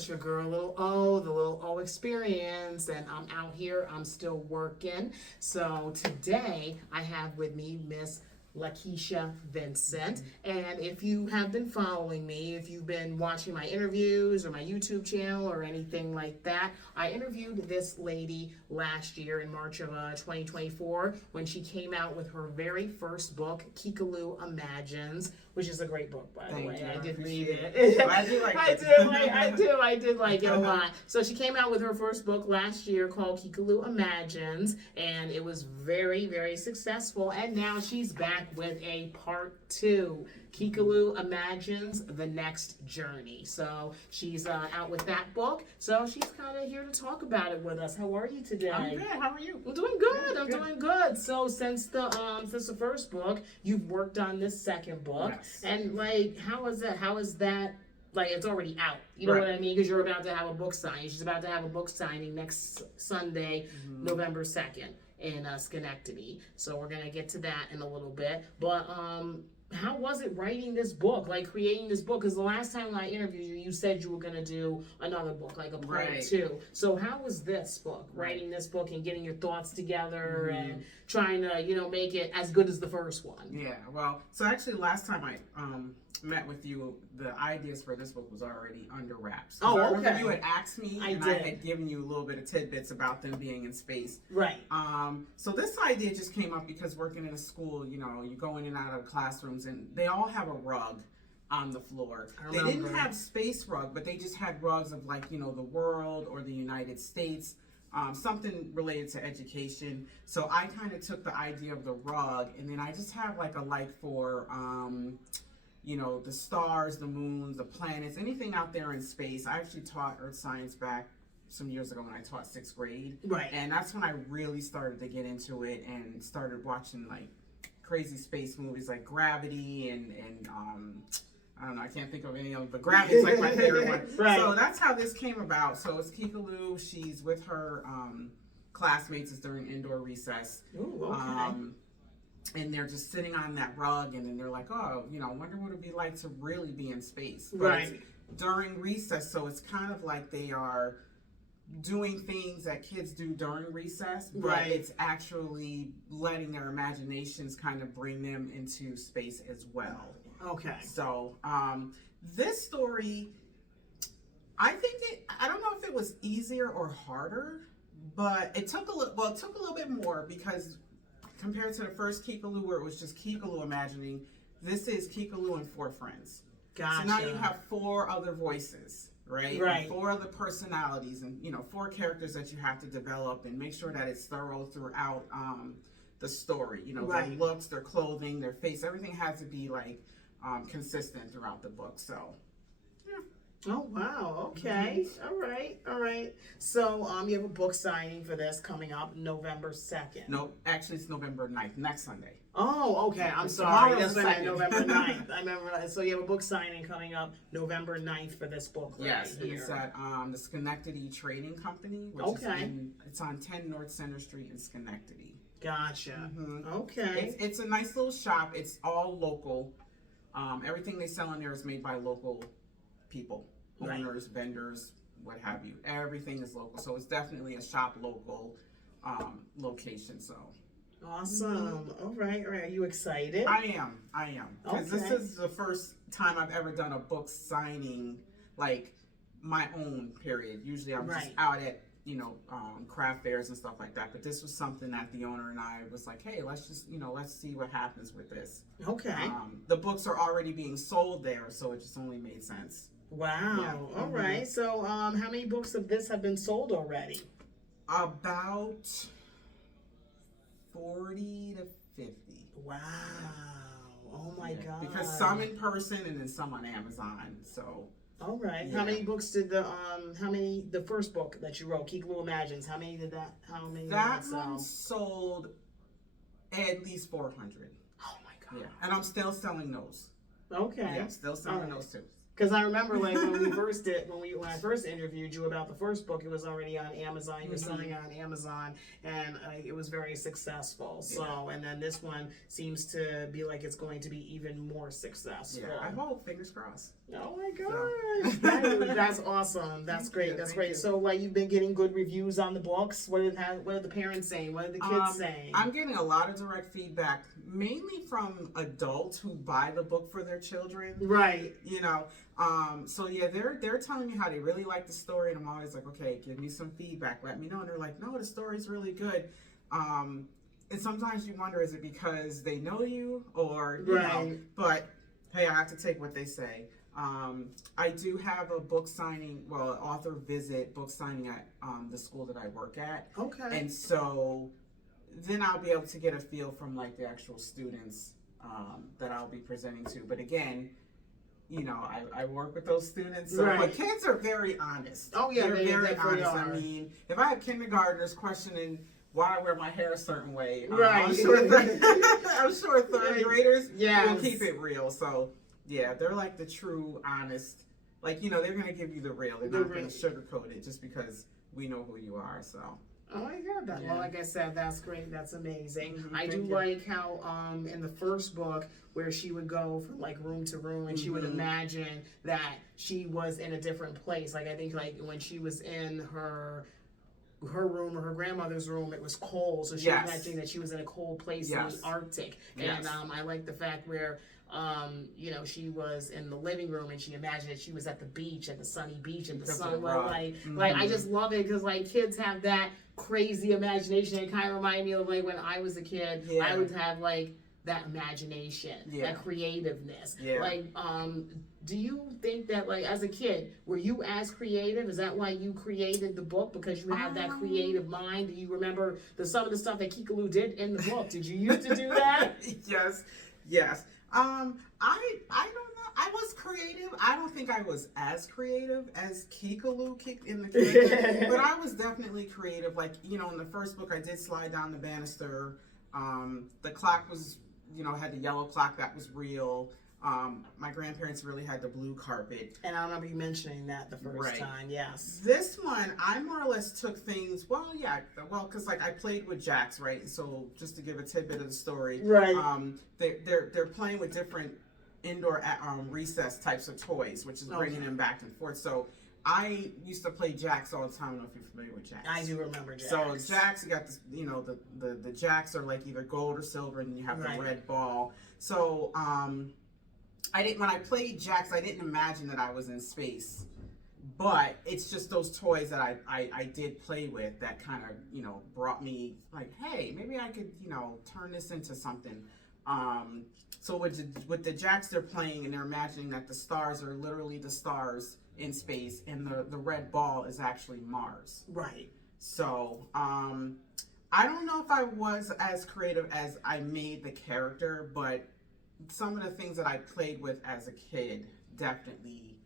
It's your girl, Little O, the Little O Experience, and I'm out here. I'm still working. So today I have with me Miss Lakeisha Vincent. And if you have been following me, if you've been watching my interviews or my YouTube channel or anything like that, I interviewed this lady last year in March of 2024 when she came out with her very first book, Kekaloo Imagines, which is a great book, by the way. I did read it. I do like it. I did like it a lot. So she came out with her first book last year called Kekaloo Imagines, and it was very, very successful. And now she's back with a part 2, Kekaloo Imagines the Next Journey. So she's out with that book. So she's kind of here to talk about it with us. How are you today? I'm good. How are you? I'm doing good. I'm doing good. So since the first book, you've worked on this second book, yes. And like, how is that? How is that? Like, it's already out. You know what I mean? Because you're about to have a book signing. She's about to have a book signing next Sunday, November 2nd. In Schenectady. So we're gonna get to that in a little bit. But how was it writing this book, like creating this book? Because the last time I interviewed you, you said you were gonna do another book, like a part 2. So how was this book, writing this book and getting your thoughts together and trying to, you know, make it as good as the first one? Yeah, well, so actually last time I met with you, the ideas for this book was already under wraps. Oh, okay. I remember you had asked me, I did. had given you a little bit of tidbits about them being in space. Right. So this idea just came up because working in a school, you know, you go in and out of classrooms and they all have a rug on the floor. They didn't have space rug, but they just had rugs of, like, you know, the world or the United States. Something related to education. So I kind of took the idea of the rug, and then I just have like a like for you know, the stars, the moons, the planets, anything out there in space. I actually taught earth science back some years ago when I taught 6th grade. Right. And that's when I really started to get into it and started watching like crazy space movies like Gravity and I don't know, I can't think of any of them, but Gravity's like my favorite one. Right. So that's how this came about. So it's Kekaloo. She's with her classmates. It's during indoor recess. Ooh, okay. And they're just sitting on that rug, and then they're like, oh, you know, I wonder what it'd be like to really be in space. But Right. it's during recess, so it's kind of like they are doing things that kids do during recess, but it's actually letting their imaginations kind of bring them into space as well. Okay. So this story, I don't know if it was easier or harder, but it took a little bit more because compared to the first Kekaloo where it was just Kekaloo imagining, this is Kekaloo and 4 friends. Gotcha. So now you have 4 other voices, right? Right. And 4 other personalities, and you know, 4 characters that you have to develop and make sure that it's thorough throughout the story. You know, their looks, their clothing, their face, everything has to be like consistent throughout the book. So oh, wow. Okay. All right. So, you have a book signing for this coming up November 2nd. No, actually it's November 9th, next Sunday. Oh, okay. I'm sorry. That's right, November 9th. I remember that. So you have a book signing coming up November 9th for this book Yes, here. it's at the Schenectady Trading Company, which is it's on 10 North Center Street in Schenectady. Gotcha. Okay. It's a nice little shop. It's all local. Everything they sell in there is made by local people, owners, vendors, what have you. Everything is local, so it's definitely a shop local location. So awesome. All right. Are you excited? I am, because this is the first time I've ever done a book signing, like my own. Period. Usually I'm just out at, you know, craft fairs and stuff like that. But this was something that the owner and I was like, hey, let's just, you know, let's see what happens with this. Okay. The books are already being sold there, so it just only made sense. Wow. Yeah. All right. So, how many books of this have been sold already? About 40 to 50. Wow. Oh my God. Because some in person and then some on Amazon. So. All right. Yeah. How many books did the first book that you wrote, Kekaloo Imagines, how many did that sell? One sold at least 400. Oh my God. Yeah. And I'm still selling those. Okay. Yeah, still selling those too. Because I remember, like, when I first interviewed you about the first book, it was already on Amazon. You were selling it on Amazon, and it was very successful. So, and then this one seems to be like it's going to be even more successful. Yeah, I hope. Fingers crossed. Oh my gosh, that's awesome. That's great. That's great. So, like, you've been getting good reviews on the books. What are the parents saying? What are the kids saying? I'm getting a lot of direct feedback, mainly from adults who buy the book for their children. Right. You know. So yeah, they're telling me how they really like the story, and I'm always like, okay, give me some feedback, let me know. And they're like, no, the story's really good. And sometimes you wonder, is it because they know you, or you know? But hey, I have to take what they say. I do have a book signing, an author visit book signing at the school that I work at. Okay. And so then I'll be able to get a feel from like the actual students that I'll be presenting to. But again, you know, I work with those students, so but kids are very honest. Oh yeah, they're very honest. Are. I mean, if I have kindergartners questioning why I wear my hair a certain way, right? I'm sure third graders will keep it real. So yeah, they're like the true honest. Like, you know, they're gonna give you the real. They're not gonna sugarcoat it just because we know who you are. So. Oh, I heard that. Yeah. Well, like I said, that's great. That's amazing. Mm-hmm. I do like how in the first book where she would go from like room to room and she would imagine that she was in a different place. Like I think like when she was in her room or her grandmother's room, it was cold, so she was imagining that she was in a cold place in the Arctic. And I like the fact where you know, she was in the living room and she imagined that she was at the beach, at the sunny beach, and the sun was like I just love it because like kids have that crazy imagination. It kind of reminded me of like when I was a kid. I would have like that imagination, that creativeness. Like, do you think that like as a kid, were you as creative? Is that why you created the book, because you have that creative mind? Do you remember some of the stuff that Kekaloo did in the book? Did you used to do that? Yes. I don't know. I was creative. I don't think I was as creative as Kekaloo in the character, but I was definitely creative. Like, you know, in the first book, I did slide down the banister. The clock was, you know, had the yellow clock that was real. My grandparents really had the blue carpet. And I remember you mentioning that the first time, yes. This one, I more or less took things, because like I played with Jax, right? So just to give a tidbit of the story, they're playing with different indoor recess types of toys, which is bringing them back and forth. So I used to play Jax all the time. I don't know if you're familiar with Jax. I do remember Jax. So Jax, you got this, you know, the Jax are like either gold or silver, and you have the red ball. So when I played Jax, I didn't imagine that I was in space, but it's just those toys that I did play with that kind of, you know, brought me like, hey, maybe I could, you know, turn this into something. So with the Jax, they're playing and they're imagining that the stars are literally the stars in space, and the red ball is actually Mars. Right. So I don't know if I was as creative as I made the character, but some of the things that I played with as a kid, definitely,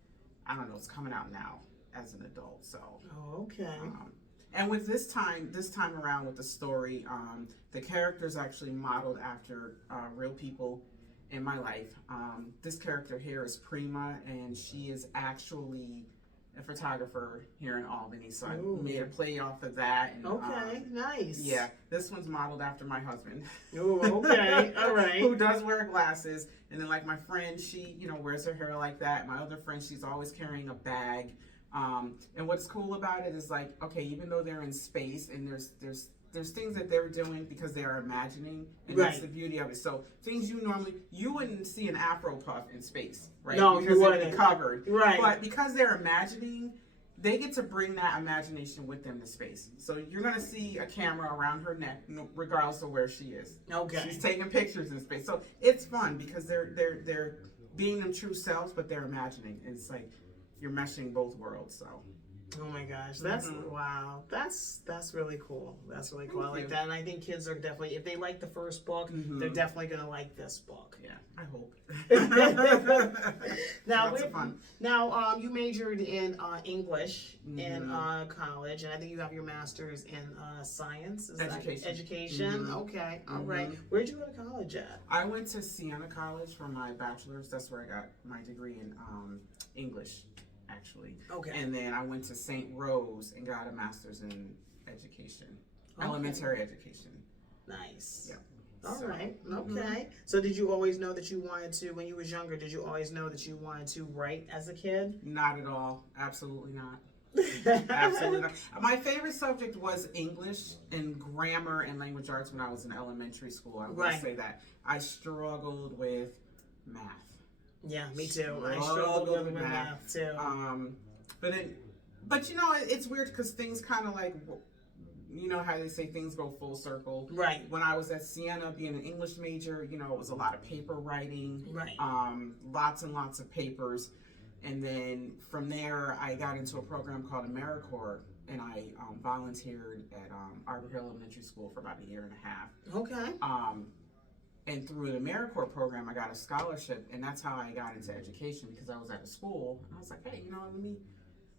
I don't know, it's coming out now as an adult. So. Oh, okay. And with this time around with the story, the character's actually modeled after real people in my life. This character here is Prima, and she is actually a photographer here in Albany. So I made a play off of that. And, nice. Yeah, this one's modeled after my husband. Oh, okay, all right. Who does wear glasses. And then like my friend, she, you know, wears her hair like that. My other friend, she's always carrying a bag. And what's cool about it is like, okay, even though they're in space and there's things that they're doing because they are imagining, and that's the beauty of it. So things you wouldn't see an Afro puff in space, right? No, because you they'd wouldn't. be covered. Right. But because they're imagining, they get to bring that imagination with them to space. So you're gonna see a camera around her neck, regardless of where she is. Okay. She's taking pictures in space. So it's fun because they're being them true selves, but they're imagining. It's like you're meshing both worlds. So. Oh my gosh, that's wow. That's really cool. That's really cool. I like that, and I think kids are definitely, if they like the first book, they're definitely gonna like this book. Yeah, I hope. Now, Lots of fun. Now, you majored in English in college, and I think you have your master's in science. Is Education. That education? Okay, all right. Where'd you go to college at? I went to Siena College for my bachelor's. That's where I got my degree in English, actually. Okay. And then I went to St. Rose and got a master's in education, elementary education. Nice. Yeah. All right. Okay. So did you always know that you wanted to, when you was younger, did you always know that you wanted to write as a kid? Not at all. Absolutely not. Absolutely not. My favorite subject was English and grammar and language arts when I was in elementary school. I will say that. I struggled with math. Yeah, me too. I struggled with math too. But you know, it's weird because things kind of like, you know how they say things go full circle. Right. When I was at Siena, being an English major, you know, it was a lot of paper writing. Right. Lots and lots of papers. And then from there, I got into a program called AmeriCorps, and I volunteered at Arbor Hill Elementary School for about 1.5 years. Okay. And through the AmeriCorps program, I got a scholarship, and that's how I got into education, because I was at a school, and I was like, hey, you know,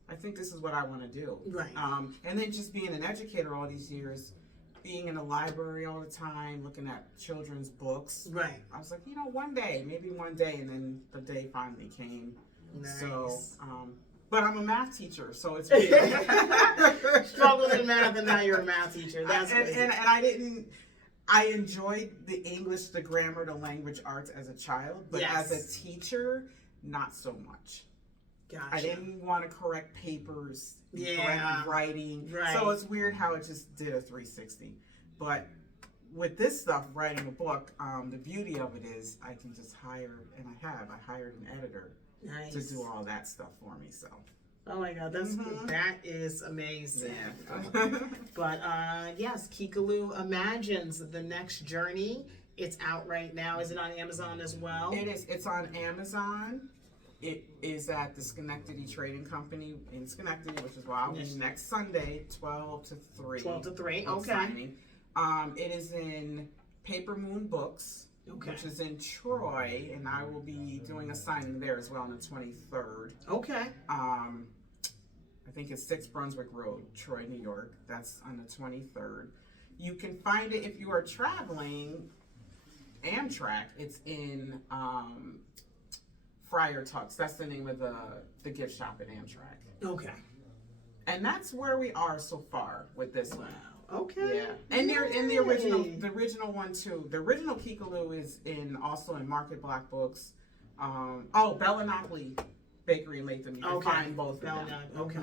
I think this is what I want to do. Right. And then just being an educator all these years, being in a library all the time, looking at children's books. Right. I was like, you know, maybe one day, and then the day finally came. Nice. So, but I'm a math teacher, so it's weird. Struggled in math, and now you're a math teacher. That's crazy. And I enjoyed the English, the grammar, the language arts as a child, but as a teacher, not so much. Gotcha. I didn't want to correct papers, correct writing. Right. So it's weird how it just did a 360. But with this stuff, writing a book, the beauty of it is I can just hire, and I hired an editor to do all that stuff for me. So. Oh my God, that is amazing. Yeah. But yes, Kekaloo Imagines, The Next Journey. It's out right now. Is it on Amazon as well? It is. It's on Amazon. It is at the Schenectady Trading Company in Schenectady, which is why I'll be next Sunday, 12 to 3. 12 to 3, okay. Signing. It is in Paper Moon Books, which is in Troy, and I will be doing a signing there as well on the 23rd. Okay. I think it's 6 Brunswick Road, Troy, New York. That's on the 23rd. You can find it if you are traveling Amtrak. It's in Friar Tuck's. That's the name of the gift shop at Amtrak. Okay. And that's where we are so far with this one. Okay. Yeah. And they're in the original one too. The original Kekaloo is also in Market Block Books. Bellanopoly Bakery in Latham. You can find both of them. Okay.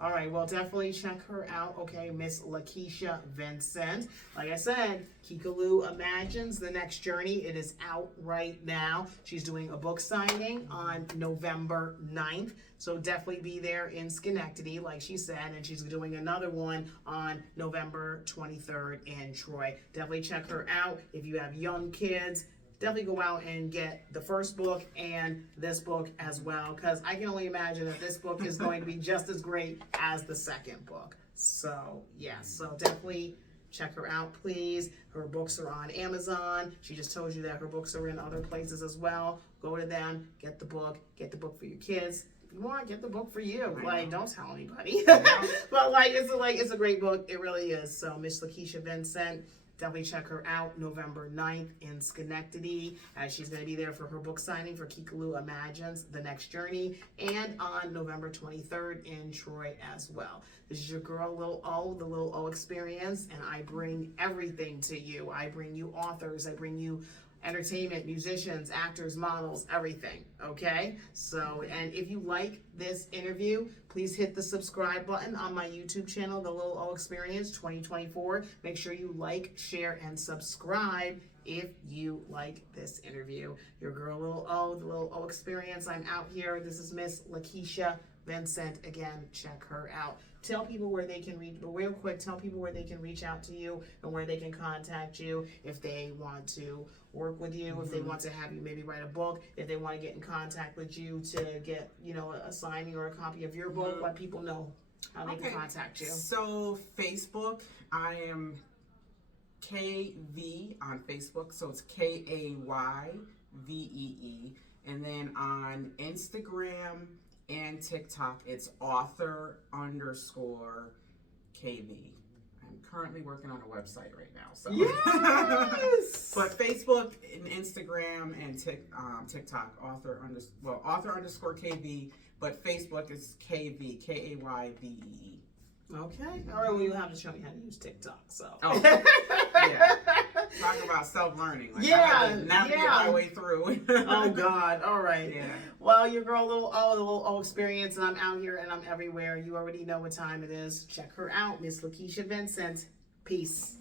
All right, well, definitely check her out. Okay, Miss Lakeisha Vincent. Like I said, Kekaloo Imagines, The Next Journey. It is out right now. She's doing a book signing on November 9th. So definitely be there in Schenectady, like she said. And she's doing another one on November 23rd in Troy. Definitely check her out. If you have young kids, definitely go out and get the first book and this book as well, because I can only imagine that this book is going to be just as great as the second book. So yes, so definitely check her out, please. Her books are on Amazon. She just told you that her books are in other places as well. Go to them, get the book for your kids. If you want, get the book for you. Don't tell anybody. But it's a great book. It really is. So Miss Lakeisha Vincent, definitely check her out November 9th in Schenectady, as she's going to be there for her book signing for Kekaloo Imagines, The Next Journey, and on November 23rd in Troy as well. This is your girl, the Little O Experience, and I bring everything to you. I bring you authors, I bring you entertainment, musicians, actors, models, everything, okay? So, and if you like this interview, please hit the subscribe button on my YouTube channel, The Little O Experience 2024. Make sure you like, share, and subscribe if you like this interview. Your girl, Little O, The Little O Experience. I'm out here. This is Miss Lakeisha Vincent. Again, check her out. Tell people where they can reach, but real quick, tell people where they can reach out to you and where they can contact you if they want to work with you, if they want to have you maybe write a book, if they want to get in contact with you to get, a signing or a copy of your book, let people know. How they can contact you. So Facebook, I am KV on Facebook, so it's KAYVEE. And then on Instagram and TikTok, it's author_KV. I'm currently working on a website right now, so yes. But Facebook and Instagram and TikTok, author_KV, but Facebook is KV, KAYVEE. Okay. All right. Well, you'll have to show me how to use TikTok. So. Oh. Yeah. Talk about self-learning. Like, I had to navigate my way through. Oh God. All right. Yeah. Well, your girl, little experience, and I'm out here and I'm everywhere. You already know what time it is. Check her out, Miss Lakeisha Vincent. Peace.